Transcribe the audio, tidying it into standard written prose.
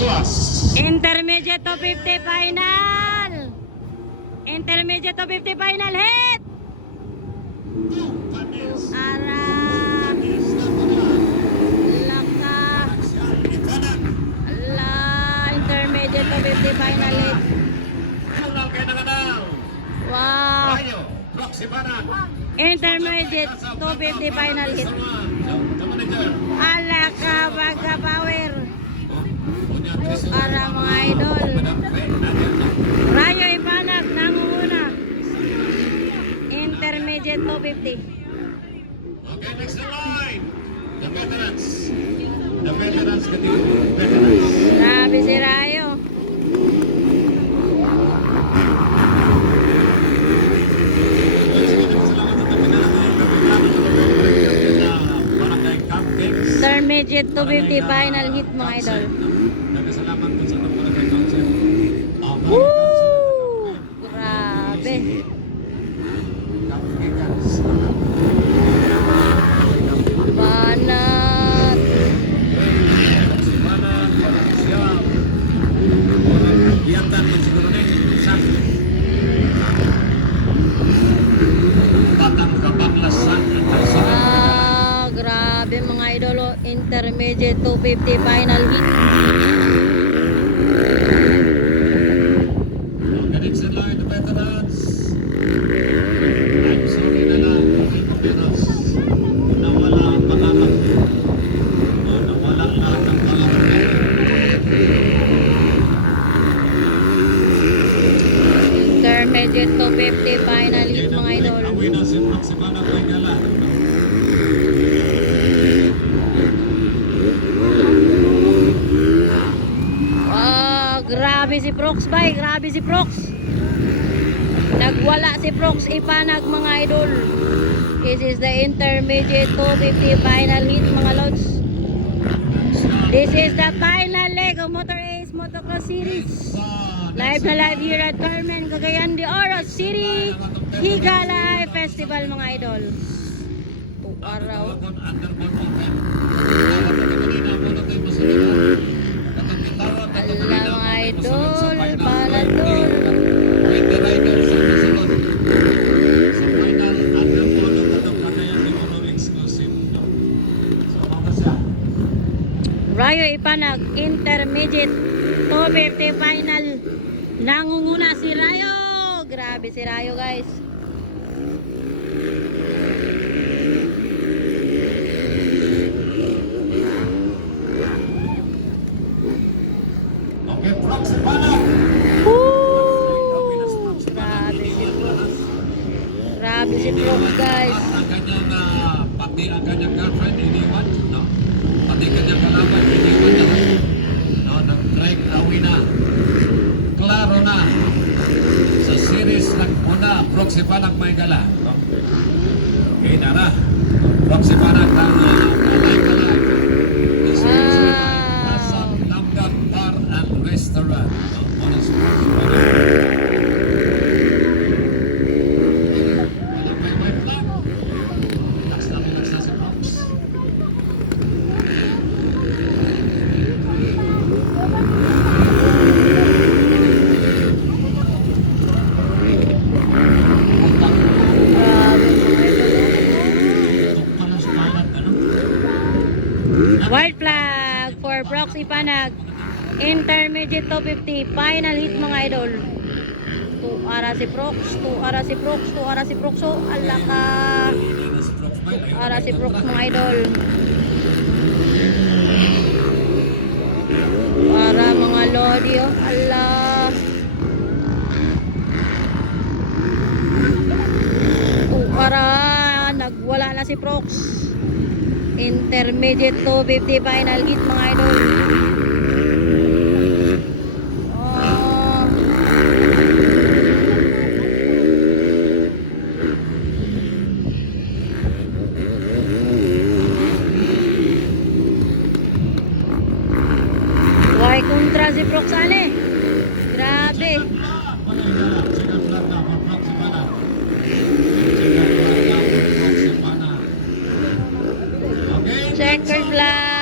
Intermediate 250 final. Intermediate 250 final hit. Ara. Laka. Ala. Intermediate 250 final hit. Wow. Intermediate 250 final hit. Ala ka baga power. Para mga idol. Rayo Ipanag nangunguna. Intermediate 250. Okay, next in line. The veterans. The veterans. Grabe si Rayo. Intermediate 250 final hit mga idol. Nagkasalamat po sa itong barangay council. Woo! Grabe. Banat. Grabe mga idolo. Intermediate 250 final hit. Next in line, the veterans. I'm sorry na lang, mga veterans. Nawala ang pangarap. Nawala lahat ng pangarap. Intermediate 250 final hit mga idol. Away na si Maximana Paigala. Grabe si Prox bay, grabe si Prox. Nagwala si Prox Ipanag mga idol. This is the intermediate 250 final hit mga lods. This is the final leg of Motor Ace Motocross Series. Live na live here at Carmen, Cagayan de Oro City Higalay Festival mga idol. Araw. Ala mga idol, paladol. Rayo Ipanag intermediate 250 final. Nangunguna si Rayo. Grabe si Rayo guys. Grabe si Prox guys. Ang kanyang, pati ang kanyang girlfriend, iniwan, no? Pati kanyang kalaban, iniwan na. No, nag-break away na. Klaro na. Sa series nag-una, Prox Ipanag Maygala. No? Okay, nara. Prox Ipanag ng kalay-kalay. The series nasa Lamgat Bar and Restaurant. No? Muna si Prox Ipanag. White flag for Prox Ipanag. Intermediate 250 final hit mga idol. Tuara si Prox, tuara si Prox, tuara si Prox. So, ala ka. Tuara si Prox mga idol. Para mga lodi oh. Ala. Tuara, nagwala na si Prox. Intermediate 250 final hit mga idol. Why kontra si Prox ale? Grabe. Checker flag.